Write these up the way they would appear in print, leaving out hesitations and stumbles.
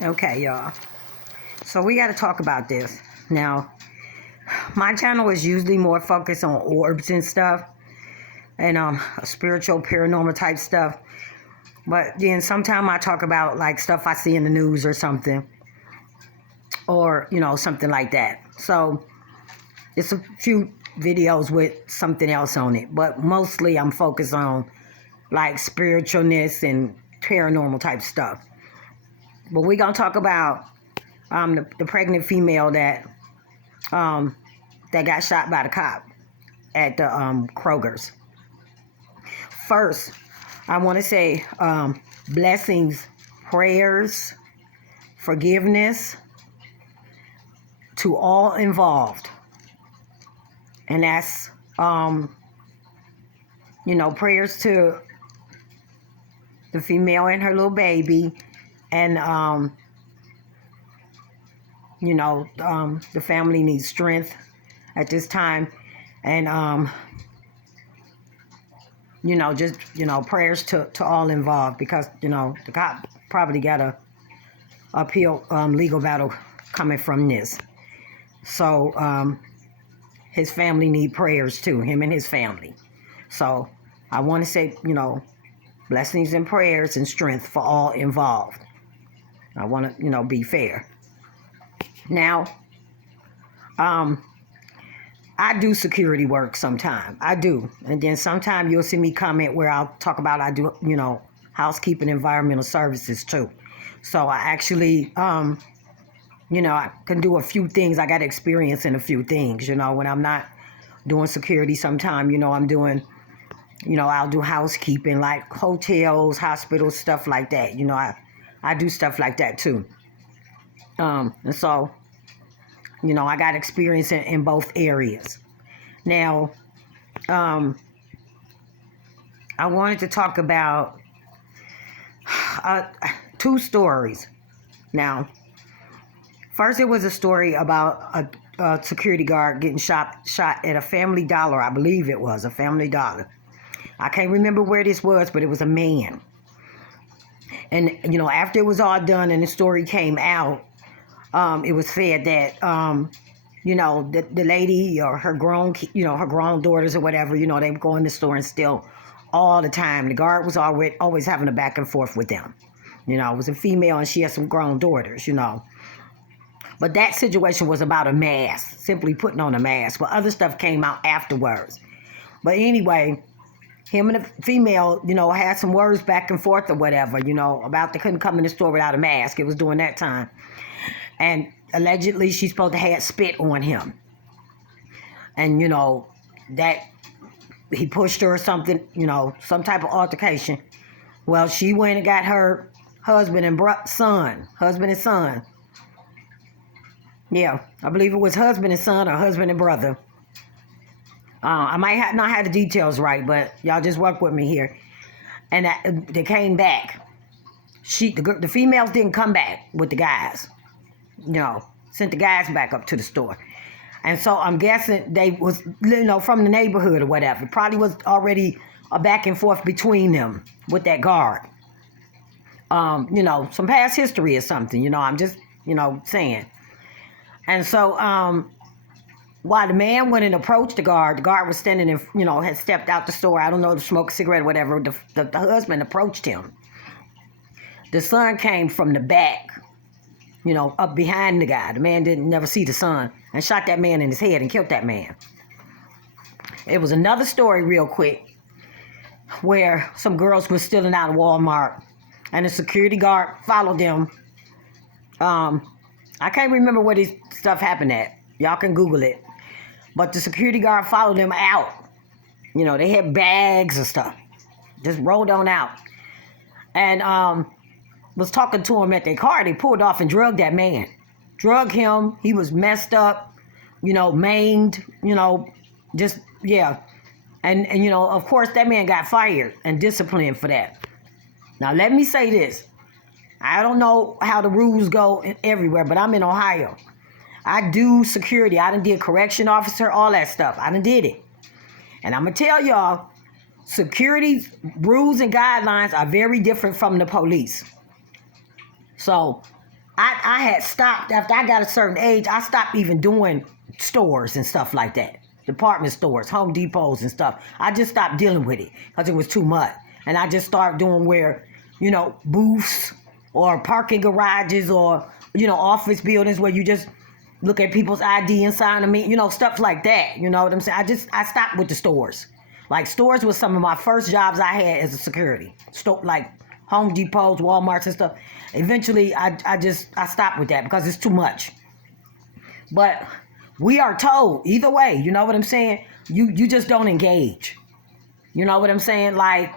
Okay, y'all. So we got to talk about this. Now, my channel is usually more focused on orbs and stuff and spiritual paranormal type stuff. But then sometimes I talk about like stuff I see in the news or something, or something like that. So it's a few videos with something else on it, but mostly I'm focused on like spiritualness and paranormal type stuff. But we're gonna talk about the pregnant female that got shot by the cop at the Kroger's. First, I want to say blessings, prayers, forgiveness to all involved, and that's prayers to the female and her little baby, and the family needs strength at this time, and prayers to all involved, because the cop probably got a uphill legal battle coming from this. So his family need prayers too, him and his family. So I want to say, blessings and prayers and strength for all involved. I want to, be fair. Now, I do security work sometime. I do. And then sometime you'll see me comment where I'll talk about I do, housekeeping, environmental services too. So I actually, I can do a few things. I got experience in a few things, when I'm not doing security sometime, I'm doing, I'll do housekeeping, like hotels, hospitals, stuff like that. I do stuff like that too. And so, I got experience in both areas. Now, I wanted to talk about two stories. Now, first, it was a story about a security guard getting shot at a Family Dollar. I believe it was a Family Dollar. I can't remember where this was, but it was a man. And, after it was all done and the story came out, it was said that, the lady or her grown, her grown daughters or whatever, they would go in the store and steal all the time. The guard was always having a back and forth with them. It was a female and she had some grown daughters, But that situation was about a mask, simply putting on a mask. But other stuff came out afterwards. But anyway, him and the female, had some words back and forth or whatever, about they couldn't come in the store without a mask. It was during that time. And allegedly, she's supposed to have spit on him. And, that he pushed her or something, some type of altercation. Well, she went and got her husband and son. Yeah, I believe it was husband and son or husband and brother. I might not have the details right, but y'all just work with me here. And they came back. The females didn't come back with the guys. Sent the guys back up to the store. And so I'm guessing they was, from the neighborhood or whatever. Probably was already a back and forth between them with that guard. Some past history or something, I'm just, saying. And so, while the man went and approached the guard was standing in, had stepped out the store. I don't know, to smoke a cigarette or whatever. The husband approached him. The son came from the back, up behind the guy. The man didn't never see the son and shot that man in his head and killed that man. It was another story real quick where some girls were stealing out of Walmart and the security guard followed them. I can't remember where this stuff happened at. Y'all can Google it. But the security guard followed them out. They had bags and stuff. Just rolled on out. And was talking to him at their car. They pulled off and drugged that man. Drugged him. He was messed up, maimed, just, yeah. And of course, that man got fired and disciplined for that. Now, let me say this. I don't know how the rules go everywhere, but I'm in Ohio. I do security. I done did correction officer, all that stuff. I done did it. And I'm going to tell y'all, security rules and guidelines are very different from the police. So I had stopped after I got a certain age. I stopped even doing stores and stuff like that, department stores, Home Depots and stuff. I just stopped dealing with it because it was too much, and I just started doing where, booths or parking garages or office buildings where you just look at people's ID and sign them, stuff like that. You know what I'm saying? I stopped with the stores. Like stores was some of my first jobs I had as a security. Like Home Depots, Walmarts and stuff. Eventually, I stopped with that because it's too much. But we are told either way. You know what I'm saying? You just don't engage. You know what I'm saying? Like,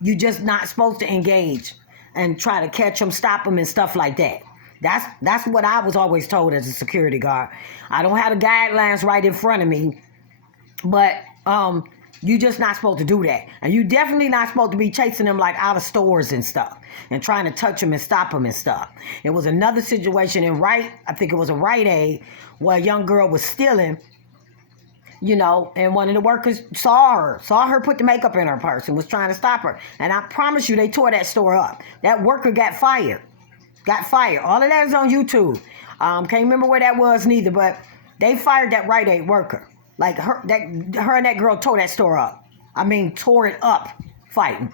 you're just not supposed to engage and try to catch them, stop them, and stuff like that. That's what I was always told as a security guard. I don't have the guidelines right in front of me, but you just not supposed to do that. And you definitely not supposed to be chasing them like out of stores and stuff and trying to touch them and stop them and stuff. It was another situation I think it was a Rite Aid, where a young girl was stealing, and one of the workers saw her put the makeup in her purse and was trying to stop her. And I promise you, they tore that store up. That worker got fired. All of that is on YouTube. Can't remember where that was neither, but they fired that Rite Aid worker. Like her and that girl tore that store up. Tore it up fighting.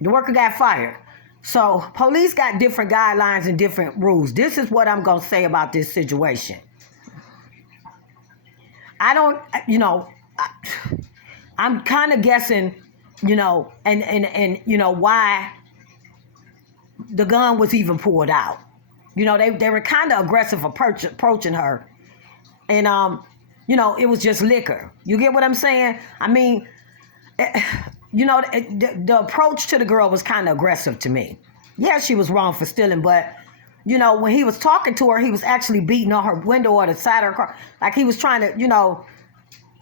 The worker got fired. So police got different guidelines and different rules. This is what I'm going to say about this situation. I'm kind of guessing, and why the gun was even pulled out. They were kind of aggressive approaching her. And, it was just liquor. You get what I'm saying? The approach to the girl was kind of aggressive to me. Yeah, she was wrong for stealing, but, when he was talking to her, he was actually beating on her window or the side of her car. Like he was trying to, you know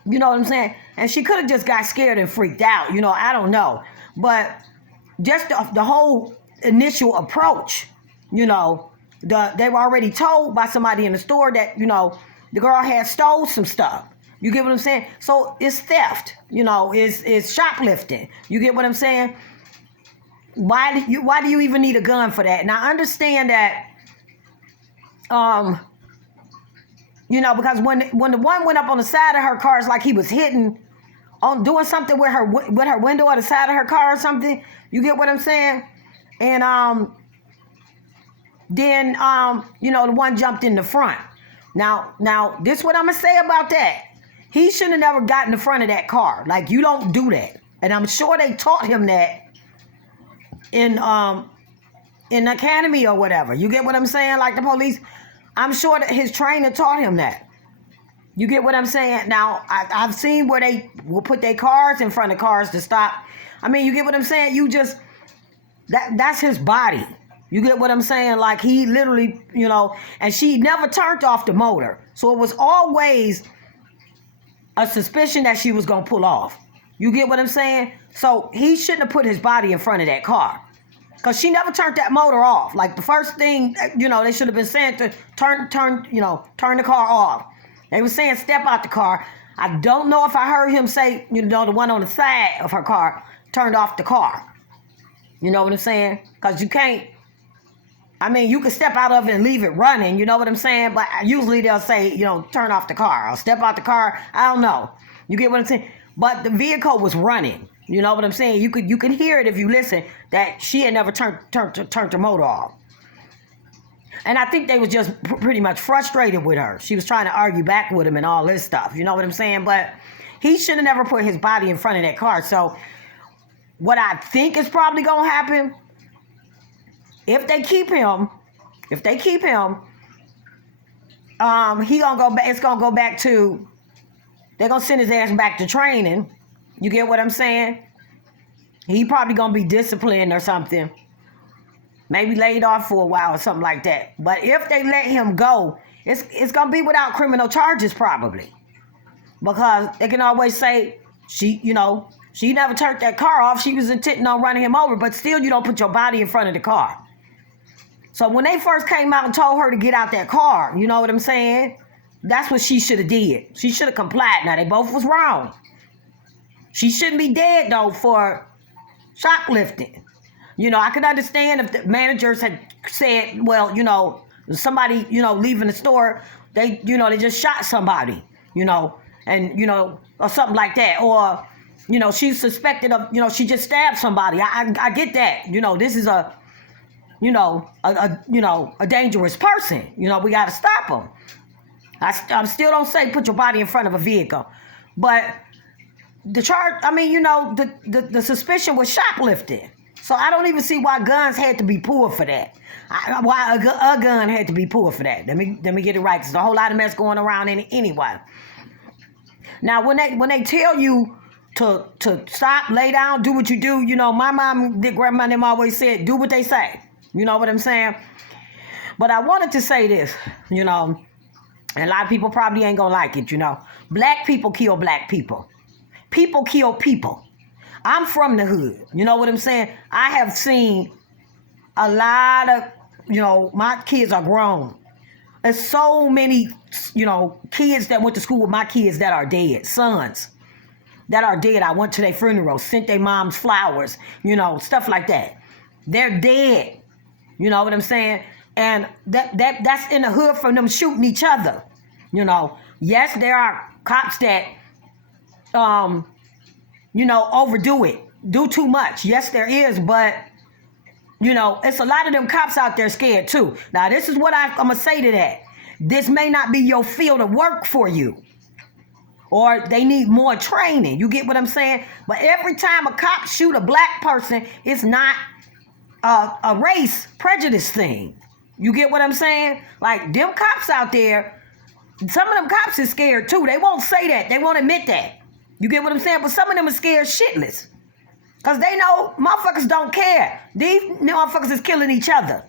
what I'm saying? And she could have just got scared and freaked out. I don't know. But just the whole initial approach, they were already told by somebody in the store that, the girl had stole some stuff. You get what I'm saying? So it's theft, it's shoplifting. You get what I'm saying? Why do you even need a gun for that? And I understand that, because when the one went up on the side of her car, it's like he was hitting on doing something with her window or the side of her car or something. You get what I'm saying? And then the one jumped in the front. Now, this is what I'm going to say about that. He should have never got in the front of that car. Like, you don't do that. And I'm sure they taught him that in the academy or whatever. You get what I'm saying? Like the police, I'm sure that his trainer taught him that. You get what I'm saying? Now, I've seen where they will put their cars in front of cars to stop. You get what I'm saying? That's his body. You get what I'm saying? Like he literally, and she never turned off the motor. So it was always a suspicion that she was going to pull off. You get what I'm saying? So he shouldn't have put his body in front of that car. Because she never turned that motor off. Like the first thing, they should have been saying to turn the car off. They were saying step out the car. I don't know if I heard him say, the one on the side of her car turned off the car. You know what I'm saying? Because you can't. You can step out of it and leave it running, you know what I'm saying? But usually they'll say, turn off the car or step out the car. I don't know. You get what I'm saying? But the vehicle was running. You know what I'm saying? You can hear it if you listen that she had never turned the motor off. And I think they was just pretty much frustrated with her. She was trying to argue back with him and all this stuff. You know what I'm saying? But he should have never put his body in front of that car. So what I think is probably going to happen, if they keep him, he gonna go back. It's gonna go back to. They're gonna send his ass back to training. You get what I'm saying? He probably gonna be disciplined or something. Maybe laid off for a while or something like that. But if they let him go, it's gonna be without criminal charges probably, because they can always say she never turned that car off. She was intending on running him over, but still, you don't put your body in front of the car. So when they first came out and told her to get out that car, you know what I'm saying? That's what she should have did. She should have complied. Now, they both was wrong. She shouldn't be dead, though, for shoplifting. I could understand if the managers had said, well, somebody, leaving the store, they just shot somebody, and, or something like that. Or, she's suspected of, she just stabbed somebody. I get that. This is a dangerous person. We got to stop them. I still don't say put your body in front of a vehicle. But the charge, the suspicion was shoplifting. So I don't even see why guns had to be pulled for that. Why a gun had to be pulled for that. Let me get it right. There's a whole lot of mess going around anyway. Now, when they tell you to stop, lay down, do what you do, my mom, grandma, and them always said, do what they say. You know what I'm saying? But I wanted to say this, and a lot of people probably ain't gonna like it, Black people kill black people. People kill people. I'm from the hood. You know what I'm saying? I have seen a lot of, my kids are grown. There's so many, kids that went to school with my kids that are dead, sons that are dead. I went to their funeral, sent their moms flowers, stuff like that. They're dead. You know what I'm saying? And that's in the hood from them shooting each other. Yes, there are cops that, overdo it, do too much. Yes, there is, but, it's a lot of them cops out there scared too. Now, this is what I'm going to say to that. This may not be your field of work for you, or they need more training. You get what I'm saying? But every time a cop shoot a black person, it's not a race prejudice thing. You get what I'm saying? Like, them cops out there, some of them cops is scared too. They won't say that. They won't admit that. You get what I'm saying? But some of them are scared shitless. Because they know motherfuckers don't care. These motherfuckers is killing each other.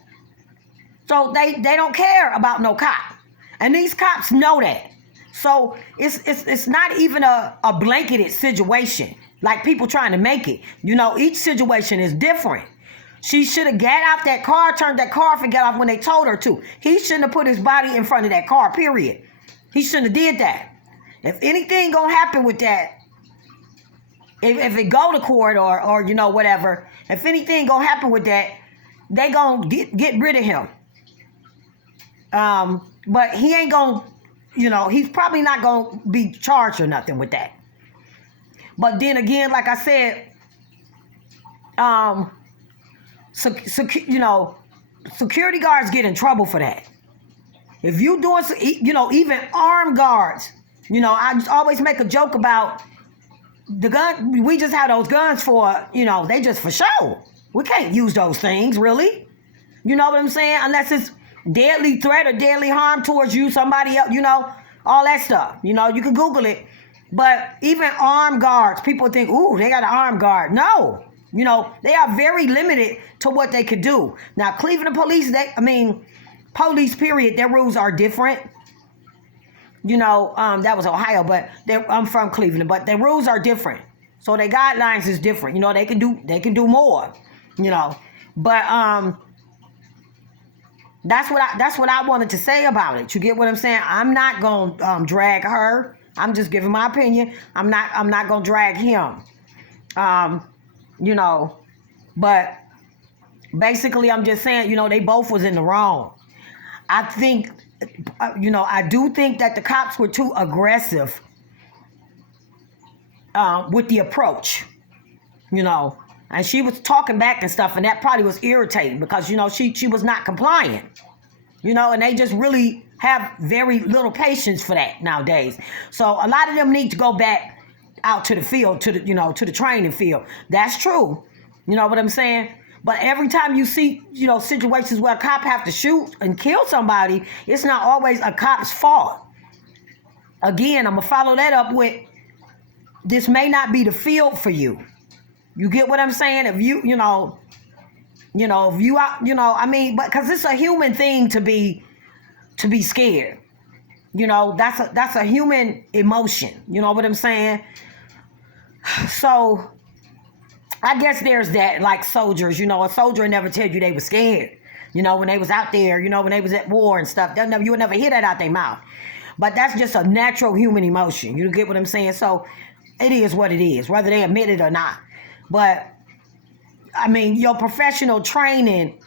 So they don't care about no cop. And these cops know that. So it's not even a blanketed situation. Like people trying to make it. Each situation is different. She should have got out that car, turned that car off, and got off when they told her to. He shouldn't have put his body in front of that car, period. He shouldn't have did that. If anything gonna happen with that, if it go to court or whatever, if anything gonna happen with that, they gonna get rid of him. But he ain't gonna, he's probably not gonna be charged or nothing with that. But then again, like I said, security guards get in trouble for that. If you doing, even armed guards, I always make a joke about the gun. We just have those guns for, they just for show. We can't use those things, really. You know what I'm saying? Unless it's deadly threat or deadly harm towards you, somebody else, all that stuff. You can Google it. But even armed guards, people think, ooh, they got an armed guard. No. They are very limited to what they could do. Now, Cleveland police, police, period, their rules are different. That was Ohio, but I'm from Cleveland, but their rules are different. So their guidelines is different. They can do more, But that's what I wanted to say about it. You get what I'm saying? I'm not going to drag her. I'm just giving my opinion. I'm not going to drag him. But basically I'm just saying, they both was in the wrong. I think, I do think that the cops were too aggressive with the approach, and she was talking back and stuff, and that probably was irritating because, she was not compliant, and they just really have very little patience for that nowadays. So a lot of them need to go back out to the field, to the training field. That's true. You know what I'm saying? But every time you see, situations where a cop have to shoot and kill somebody, it's not always a cop's fault. Again, I'm going to follow that up with, this may not be the field for you. You get what I'm saying? If you, if you out, but because it's a human thing to be scared. That's a human emotion. You know what I'm saying? So I guess there's that, like soldiers, a soldier never tell you they were scared. When they was out there, when they was at war and stuff, you would never hear that out their mouth. But that's just a natural human emotion. You get what I'm saying? So it is what it is, whether they admit it or not. But I mean, your professional training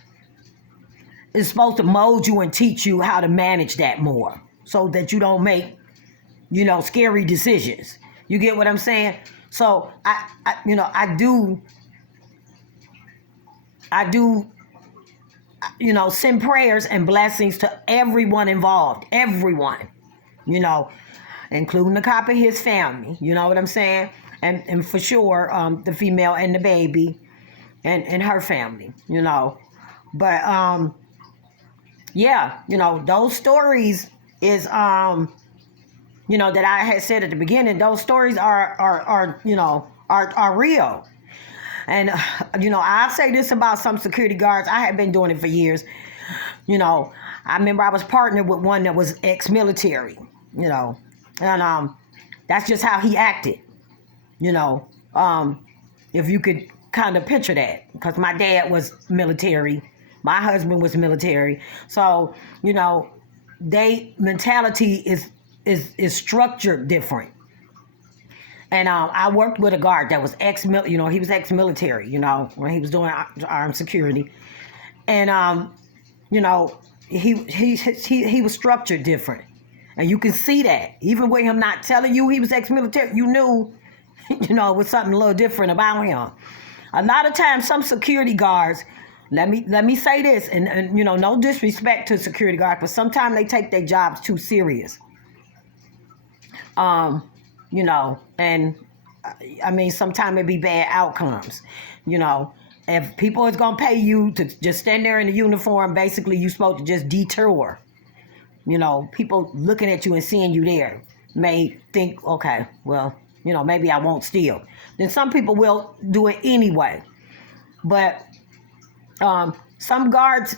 is supposed to mold you and teach you how to manage that more so that you don't make, scary decisions. You get what I'm saying? So I do, send prayers and blessings to everyone involved, everyone, including the cop and his family. You know what I'm saying? And for sure, the female and the baby and her family, But yeah, those stories is that I had said at the beginning, those stories are real. And I'll say this about some security guards. I have been doing it for years. I remember I was partnered with one that was ex-military, and that's just how he acted. If you could kind of picture that, because my dad was military, my husband was military, so they mentality is structured different. And I worked with a guard that was he was ex-military, when he was doing armed security, and he was structured different, and you can see that even with him not telling you he was ex-military, you knew, it was something a little different about him. A lot of times, some security guards, let me say this, and no disrespect to security guards, but sometimes they take their jobs too serious. And I mean, sometimes it be bad outcomes. If people is gonna pay you to just stand there in the uniform, basically you supposed to just detour. People looking at you and seeing you there may think, okay, well, maybe I won't steal. Then some people will do it anyway. But some guards,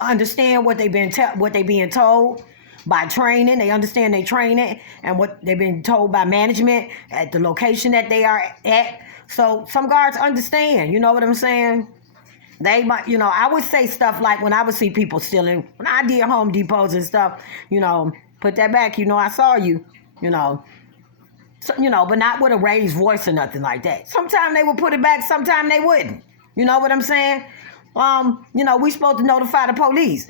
understand what they being told by training. They understand they training and what they've been told by management at the location that they are at. So some guards understand. You know what I'm saying? They might, I would say stuff like when I would see people stealing, when I did Home Depots and stuff, put that back. I saw you. So, but not with a raised voice or nothing like that. Sometimes they would put it back, sometimes they wouldn't. You know what I'm saying? We supposed to notify the police.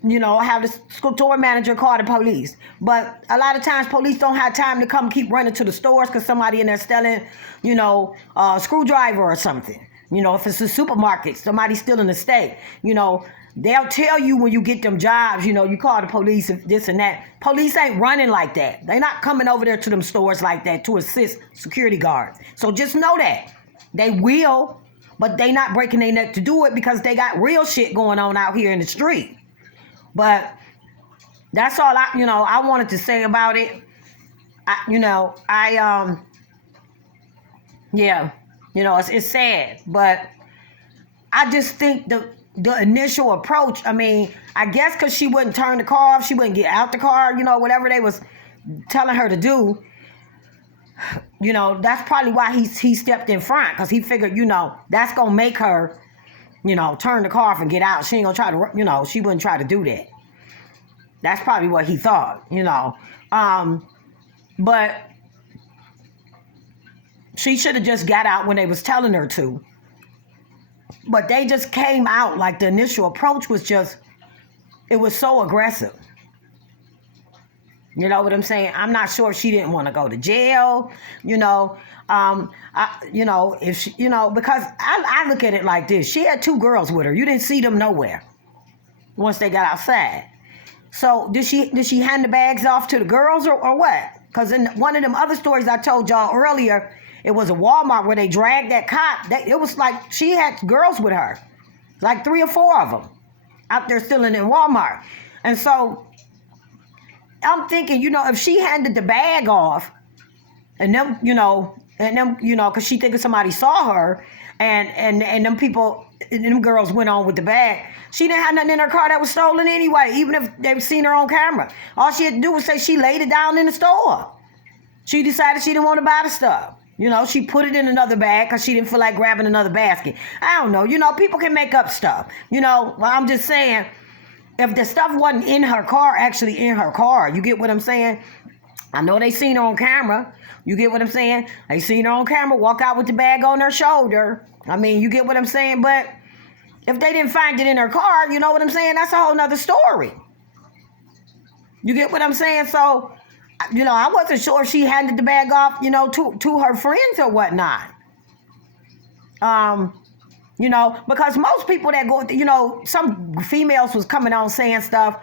Have the store manager call the police. But a lot of times police don't have time to come keep running to the stores because somebody in there selling, a screwdriver or something. If it's a supermarket, somebody stealing the steak, they'll tell you when you get them jobs, you call the police, if this and that. Police ain't running like that. They're not coming over there to them stores like that to assist security guards. So just know that. They will, but they not breaking their neck to do it because they got real shit going on out here in the street. But that's all I wanted to say about it. It's sad, but I just think the initial approach, I guess because she wouldn't turn the car off, she wouldn't get out the car, whatever they was telling her to do, that's probably why he stepped in front, because he figured, that's going to make her, turn the car off and get out. She ain't going to try to, she wouldn't try to do that. That's probably what he thought, but she should have just got out when they was telling her to. But they just came out like the initial approach was it was so aggressive. You know what I'm saying? I'm not sure if she didn't want to go to jail, because I look at it like this. She had 2 girls with her. You didn't see them nowhere once they got outside. So did she hand the bags off to the girls or what? Because in one of them other stories I told y'all earlier, it was a Walmart where they dragged that cop. It was like she had girls with her, like 3 or 4 of them out there stealing in Walmart. And so I'm thinking, if she handed the bag off and them, because she thinking somebody saw her and them people, and them girls went on with the bag. She didn't have nothing in her car that was stolen anyway, even if they've seen her on camera. All she had to do was say she laid it down in the store. She decided she didn't want to buy the stuff. She put it in another bag because she didn't feel like grabbing another basket. I don't know. People can make up stuff. Well, I'm just saying, if the stuff wasn't in her car, actually in her car, you get what I'm saying? I know they seen her on camera. You get what I'm saying? They seen her on camera walk out with the bag on her shoulder. I mean, you get what I'm saying? But if they didn't find it in her car, you know what I'm saying? That's a whole nother story. You get what I'm saying? So, I wasn't sure if she handed the bag off, to her friends or whatnot. Because most people that go, some females was coming on saying stuff,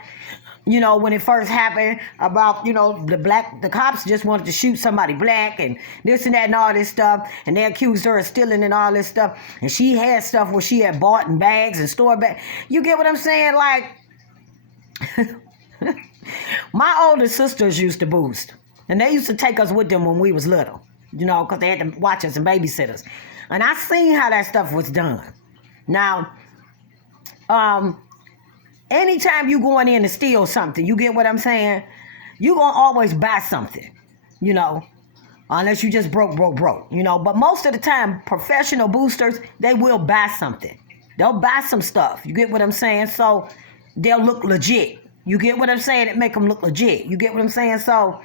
when it first happened about, the cops just wanted to shoot somebody black and this and that and all this stuff. And they accused her of stealing and all this stuff. And she had stuff where she had bought in bags and store bags. You get what I'm saying? Like, my older sisters used to boost. And they used to take us with them when we was little, because they had to watch us and babysitters. And I seen how that stuff was done. Now, anytime you going in to steal something, you get what I'm saying? You going to always buy something, unless you just broke. But most of the time, professional boosters, they will buy something. They'll buy some stuff. You get what I'm saying? So they'll look legit. You get what I'm saying? It make them look legit. You get what I'm saying? So,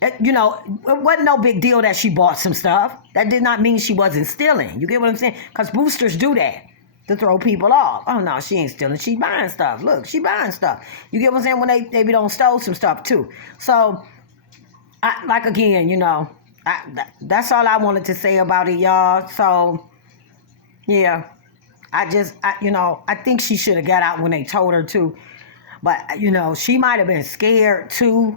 it wasn't no big deal that she bought some stuff. That did not mean she wasn't stealing. You get what I'm saying? Because boosters do that to throw people off. Oh, no, she ain't stealing. She buying stuff. Look, she buying stuff. You get what I'm saying? When they be done stole some stuff, too. So, that's all I wanted to say about it, y'all. So, yeah. I think she should have got out when they told her to. But, she might have been scared, too.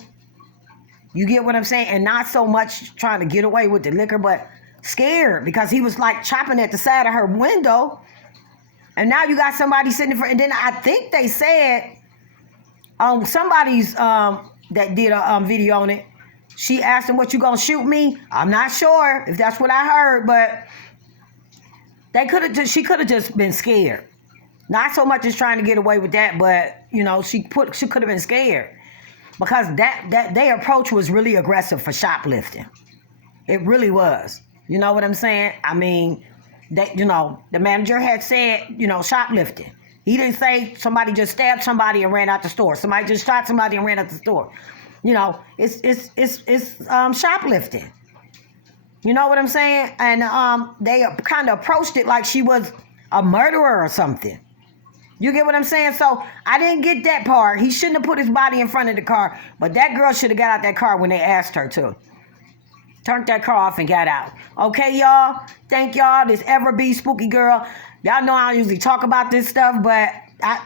You get what I'm saying? And not so much trying to get away with the liquor, but scared because he was like chopping at the side of her window. And now you got somebody sitting in front. And then I think they said somebody's that did a video on it. She asked him, "What, you gonna shoot me?" I'm not sure if that's what I heard, but she could have just been scared. Not so much as trying to get away with that, but she could have been scared. Because that their approach was really aggressive for shoplifting. It really was. You know what I'm saying? I mean, the manager had said, shoplifting. He didn't say somebody just stabbed somebody and ran out the store. Somebody just shot somebody and ran out the store. It's shoplifting. You know what I'm saying? And they kind of approached it like she was a murderer or something. You get what I'm saying? So I didn't get that part. He shouldn't have put his body in front of the car. But that girl should have got out that car when they asked her to. Turned that car off and got out. Okay, y'all? Thank y'all. This Ever Be Spooky Girl. Y'all know I don't usually talk about this stuff, but I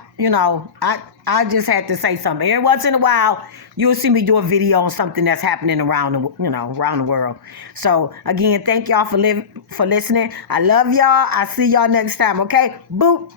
just had to say something. Every once in a while, you'll see me do a video on something that's happening around the world. So again, thank y'all for listening. I love y'all. I'll see y'all next time. Okay? Boop.